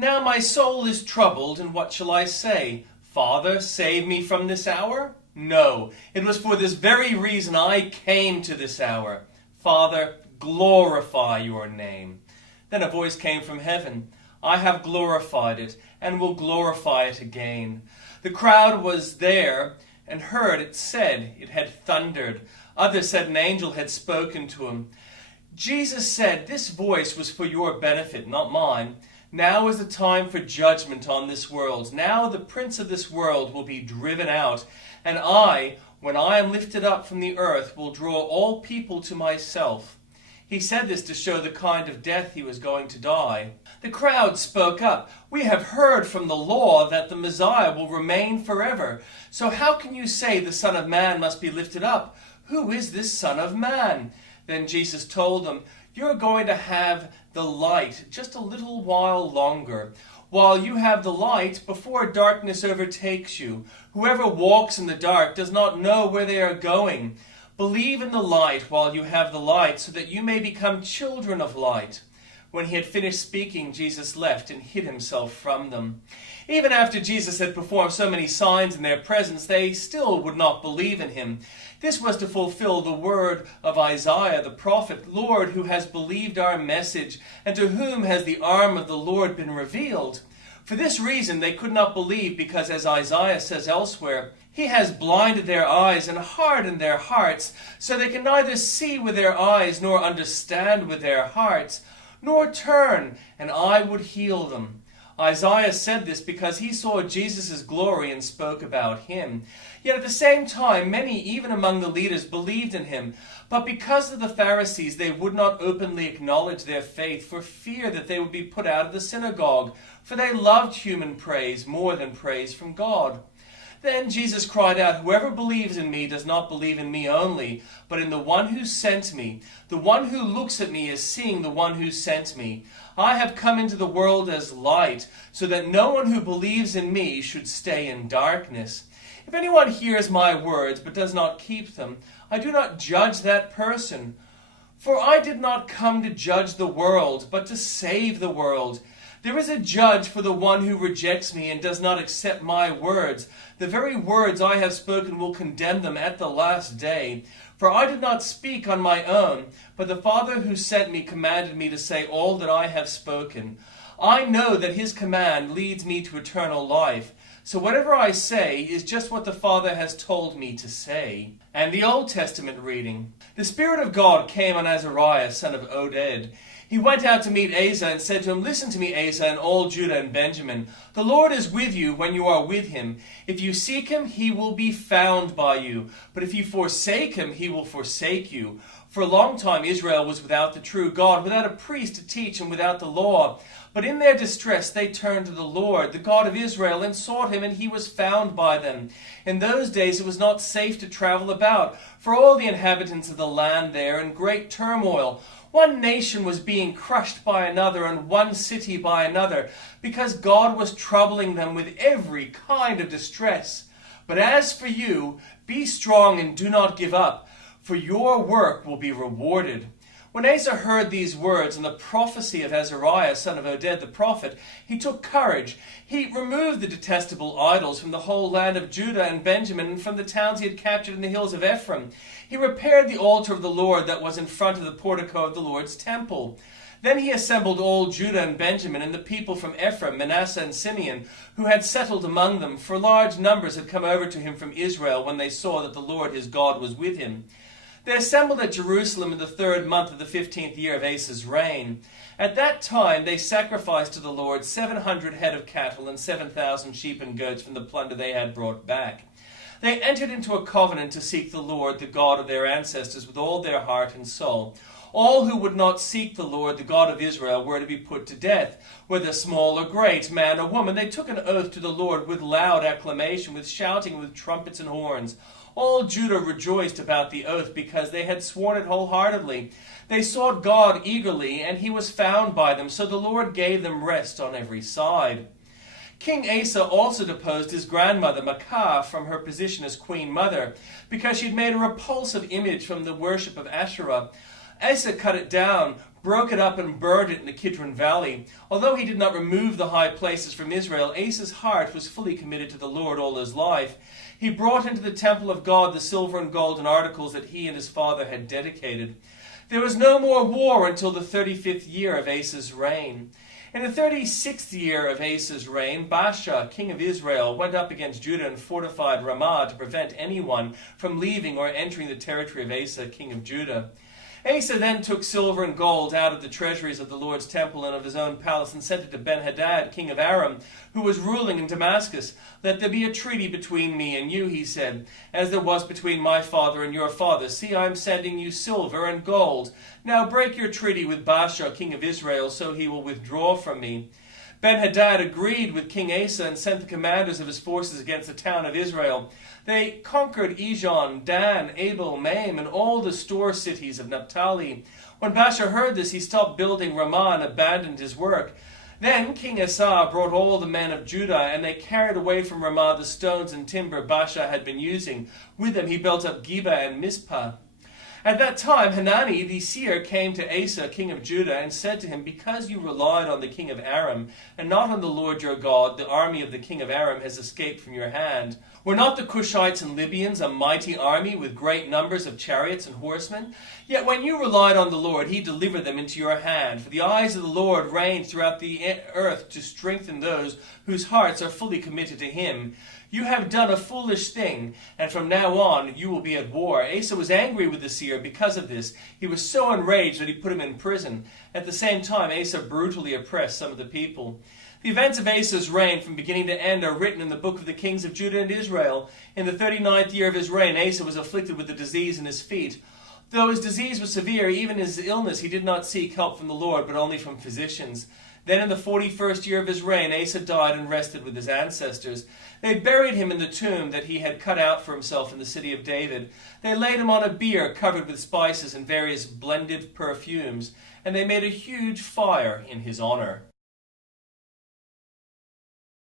Now my soul is troubled, and what shall I say? Father, save me from this hour? No, it was for this very reason I came to this hour. Father, glorify your name. Then a voice came from heaven. I have glorified it, and will glorify it again. The crowd was there, and heard it said it had thundered. Others said an angel had spoken to him. Jesus said, this voice was for your benefit, not mine. Now is the time for judgment on this world. Now the prince of this world will be driven out. And I, when I am lifted up from the earth, will draw all people to myself. He said this to show the kind of death he was going to die. The crowd spoke up. We have heard from the law that the Messiah will remain forever. So how can you say the Son of Man must be lifted up? Who is this Son of Man? Then Jesus told them, you're going to have the light just a little while longer. While you have the light, before darkness overtakes you. Whoever walks in the dark does not know where they are going. Believe in the light while you have the light, so that you may become children of light. When he had finished speaking, Jesus left and hid himself from them. Even after Jesus had performed so many signs in their presence, they still would not believe in him. This was to fulfill the word of Isaiah the prophet, Lord, who has believed our message, and to whom has the arm of the Lord been revealed? For this reason they could not believe, because as Isaiah says elsewhere, he has blinded their eyes and hardened their hearts, so they can neither see with their eyes nor understand with their hearts, nor turn, and I would heal them. Isaiah said this because he saw Jesus' glory and spoke about him. Yet at the same time, many, even among the leaders, believed in him. But because of the Pharisees, they would not openly acknowledge their faith for fear that they would be put out of the synagogue, for they loved human praise more than praise from God. Then Jesus cried out, whoever believes in me does not believe in me only, but in the one who sent me. The one who looks at me is seeing the one who sent me. I have come into the world as light, so that no one who believes in me should stay in darkness. If anyone hears my words but does not keep them, I do not judge that person. For I did not come to judge the world, but to save the world. There is a judge for the one who rejects me and does not accept my words. The very words I have spoken will condemn them at the last day. For I did not speak on my own, but the Father who sent me commanded me to say all that I have spoken. I know that his command leads me to eternal life. So whatever I say is just what the Father has told me to say. And the Old Testament reading. The Spirit of God came on Azariah, son of Oded. He went out to meet Asa and said to him, listen to me, Asa, and all Judah and Benjamin. The Lord is with you when you are with him. If you seek him, he will be found by you. But if you forsake him, he will forsake you. For a long time Israel was without the true God, without a priest to teach, and without the law. But in their distress they turned to the Lord, the God of Israel, and sought him, and he was found by them. In those days it was not safe to travel about, for all the inhabitants of the land there in great turmoil. One nation was being crushed by another, and one city by another, because God was troubling them with every kind of distress. But as for you, be strong and do not give up, for your work will be rewarded. When Asa heard these words and the prophecy of Azariah, son of Oded the prophet, he took courage. He removed the detestable idols from the whole land of Judah and Benjamin, and from the towns he had captured in the hills of Ephraim. He repaired the altar of the Lord that was in front of the portico of the Lord's temple. Then he assembled all Judah and Benjamin, and the people from Ephraim, Manasseh, and Simeon, who had settled among them, for large numbers had come over to him from Israel when they saw that the Lord his God was with him. They assembled at Jerusalem in the 3rd month of the 15th year of Asa's reign. At that time they sacrificed to the Lord 700 head of cattle and 7,000 sheep and goats from the plunder they had brought back. They entered into a covenant to seek the Lord, the God of their ancestors, with all their heart and soul. All who would not seek the Lord, the God of Israel, were to be put to death, whether small or great, man or woman. They took an oath to the Lord with loud acclamation, with shouting, with trumpets and horns. All Judah rejoiced about the oath because they had sworn it wholeheartedly. They sought God eagerly, and he was found by them, so the Lord gave them rest on every side. King Asa also deposed his grandmother Maacah from her position as queen mother, because she had made a repulsive image from the worship of Asherah. Asa cut it down, broke it up and burned it in the Kidron Valley. Although he did not remove the high places from Israel, Asa's heart was fully committed to the Lord all his life. He brought into the temple of God the silver and golden articles that he and his father had dedicated. There was no more war until the 35th year of Asa's reign. In the 36th year of Asa's reign, Baasha, king of Israel, went up against Judah and fortified Ramah to prevent anyone from leaving or entering the territory of Asa, king of Judah. Asa then took silver and gold out of the treasuries of the Lord's temple and of his own palace and sent it to Ben-Hadad, king of Aram, who was ruling in Damascus. "Let there be a treaty between me and you," he said, "as there was between my father and your father. See, I am sending you silver and gold. Now break your treaty with Baasha, king of Israel, so he will withdraw from me." Ben-Hadad agreed with King Asa and sent the commanders of his forces against the town of Israel. They conquered Ijon, Dan, Abel, Maim, and all the store cities of Naphtali. When Baasha heard this, he stopped building Ramah and abandoned his work. Then King Asa brought all the men of Judah, and they carried away from Ramah the stones and timber Baasha had been using. With them he built up Geba and Mizpah. At that time Hanani the seer came to Asa, king of Judah, and said to him, "Because you relied on the king of Aram, and not on the Lord your God, the army of the king of Aram has escaped from your hand. Were not the Cushites and Libyans a mighty army with great numbers of chariots and horsemen? Yet when you relied on the Lord, he delivered them into your hand. For the eyes of the Lord range throughout the earth to strengthen those whose hearts are fully committed to him. You have done a foolish thing, and from now on you will be at war." Asa was angry with the seer because of this. He was so enraged that he put him in prison. At the same time, Asa brutally oppressed some of the people. The events of Asa's reign from beginning to end are written in the book of the kings of Judah and Israel. In the 39th year of his reign, Asa was afflicted with a disease in his feet. Though his disease was severe, even in his illness, he did not seek help from the Lord, but only from physicians. Then in the 41st year of his reign, Asa died and rested with his ancestors. They buried him in the tomb that he had cut out for himself in the city of David. They laid him on a bier covered with spices and various blended perfumes, and they made a huge fire in his honor.